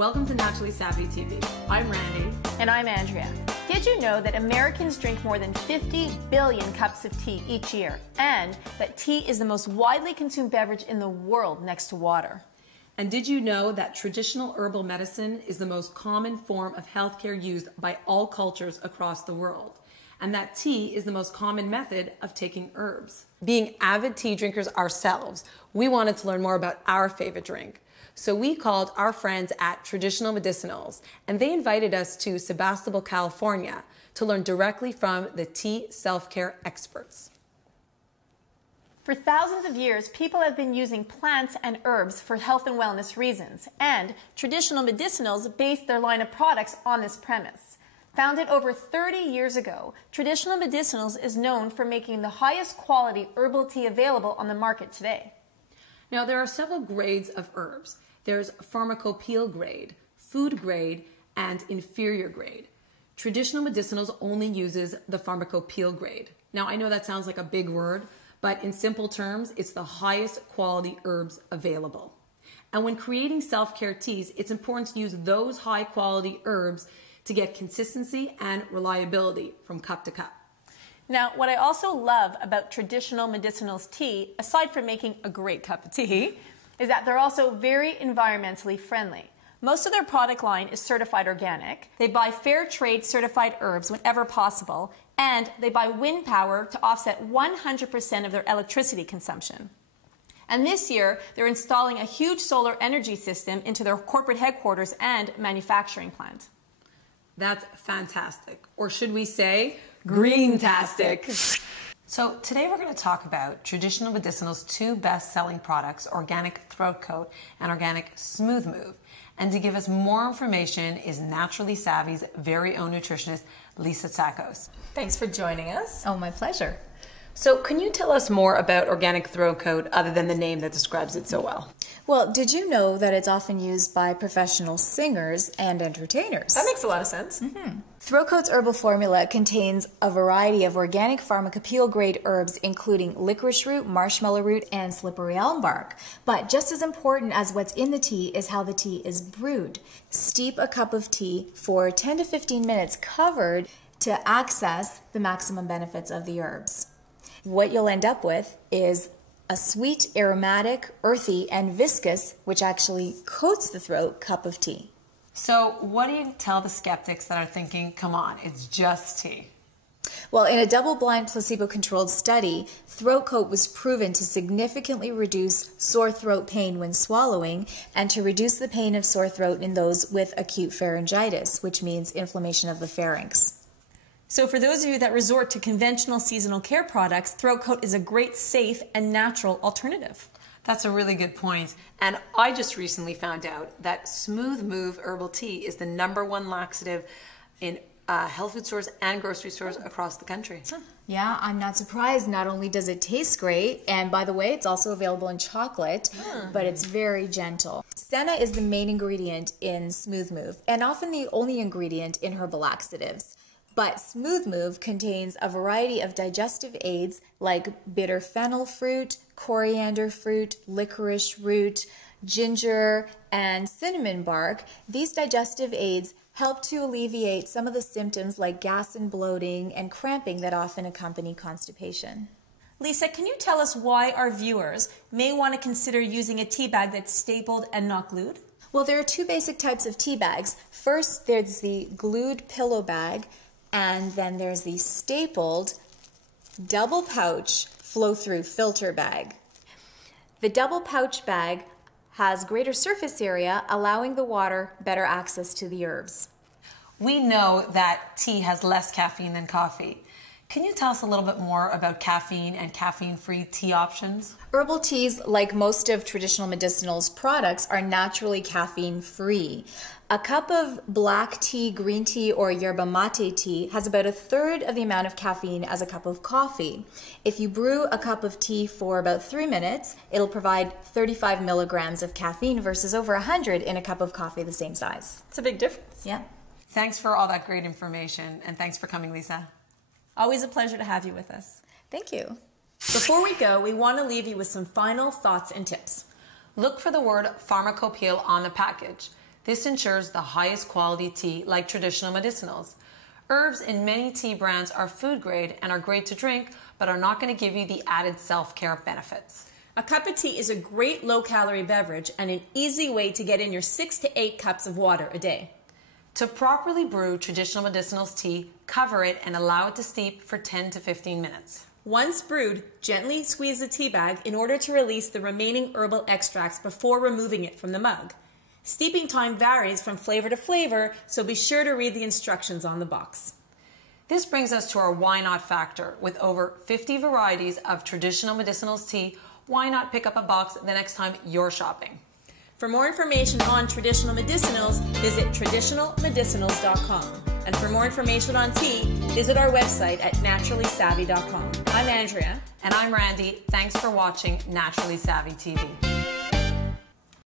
Welcome to Naturally Savvy TV. I'm Randy. And I'm Andrea. Did you know that Americans drink more than 50 billion cups of tea each year, and that tea is the most widely consumed beverage in the world next to water? And did you know that traditional herbal medicine is the most common form of healthcare used by all cultures across the world? And that tea is the most common method of taking herbs. Being avid tea drinkers ourselves, we wanted to learn more about our favorite drink. So we called our friends at Traditional Medicinals, and they invited us to Sebastopol, California, to learn directly from the tea self-care experts. For thousands of years, people have been using plants and herbs for health and wellness reasons, and Traditional Medicinals based their line of products on this premise. Founded over 30 years ago, Traditional Medicinals is known for making the highest quality herbal tea available on the market today. Now, there are several grades of herbs. There's pharmacopoeia grade, food grade, and inferior grade. Traditional Medicinals only uses the pharmacopoeia grade. Now, I know that sounds like a big word, but in simple terms, it's the highest quality herbs available. And when creating self-care teas, it's important to use those high quality herbs to get consistency and reliability from cup to cup. Now, what I also love about Traditional Medicinals tea, aside from making a great cup of tea, is that they're also very environmentally friendly. Most of their product line is certified organic. They buy fair trade certified herbs whenever possible, and they buy wind power to offset 100% of their electricity consumption. And this year, they're installing a huge solar energy system into their corporate headquarters and manufacturing plant. That's fantastic. Or should we say, green-tastic. So today we're going to talk about Traditional Medicinal's two best-selling products, Organic Throat Coat and Organic Smooth Move. And to give us more information is Naturally Savvy's very own nutritionist, Lisa Tsakos. Thanks for joining us. Oh, my pleasure. So can you tell us more about Organic Throat Coat other than the name that describes it so well? Well, did you know that it's often used by professional singers and entertainers? That makes a lot of sense. Throat Coat's herbal formula contains a variety of organic pharmacopoeia grade herbs, including licorice root, marshmallow root, and slippery elm bark. But just as important as what's in the tea is how the tea is brewed. Steep a cup of tea for 10 to 15 minutes covered to access the maximum benefits of the herbs. What you'll end up with is a sweet, aromatic, earthy, and viscous, which actually coats the throat, cup of tea. So what do you tell the skeptics that are thinking, come on, it's just tea? Well, in a double-blind placebo-controlled study, Throat Coat was proven to significantly reduce sore throat pain when swallowing and to reduce the pain of sore throat in those with acute pharyngitis, which means inflammation of the pharynx. So for those of you that resort to conventional seasonal care products, Throat Coat is a great, safe, and natural alternative. That's a really good point. And I just recently found out that Smooth Move herbal tea is the #1 laxative in health food stores and grocery stores across the country. Yeah, I'm not surprised. Not only does it taste great, and by the way, it's also available in chocolate, but it's very gentle. Senna is the main ingredient in Smooth Move, and often the only ingredient in herbal laxatives. But Smooth Move contains a variety of digestive aids like bitter fennel fruit, coriander fruit, licorice root, ginger, and cinnamon bark. These digestive aids help to alleviate some of the symptoms like gas and bloating and cramping that often accompany constipation. Lisa, can you tell us why our viewers may want to consider using a tea bag that's stapled and not glued? Well, there are two basic types of tea bags. First, there's the glued pillow bag, and then there's the stapled double pouch flow-through filter bag. The double pouch bag has greater surface area, allowing the water better access to the herbs. We know that tea has less caffeine than coffee. Can you tell us a little bit more about caffeine and caffeine-free tea options? Herbal teas, like most of Traditional Medicinal's products, are naturally caffeine-free. A cup of black tea, green tea, or yerba mate tea has about 1/3 of the amount of caffeine as a cup of coffee. If you brew a cup of tea for about 3 minutes, it'll provide 35 milligrams of caffeine versus over 100 in a cup of coffee the same size. It's a big difference. Yeah. Thanks for all that great information, and thanks for coming, Lisa. Always a pleasure to have you with us. Thank you. Before we go, we want to leave you with some final thoughts and tips. Look for the word pharmacopoeia on the package. This ensures the highest quality tea like traditional medicinals. Herbs in many tea brands are food grade and are great to drink, but are not going to give you the added self-care benefits. A cup of tea is a great low-calorie beverage and an easy way to get in your 6 to 8 cups of water a day. To properly brew traditional medicinals tea, cover it and allow it to steep for 10 to 15 minutes. Once brewed, gently squeeze the tea bag in order to release the remaining herbal extracts before removing it from the mug. Steeping time varies from flavor to flavor, so be sure to read the instructions on the box. This brings us to our why not factor. With over 50 varieties of traditional medicinals tea, why not pick up a box the next time you're shopping? For more information on traditional medicinals, visit traditionalmedicinals.com. And for more information on tea, visit our website at naturallysavvy.com. I'm Andrea. And I'm Randy. Thanks for watching Naturally Savvy TV.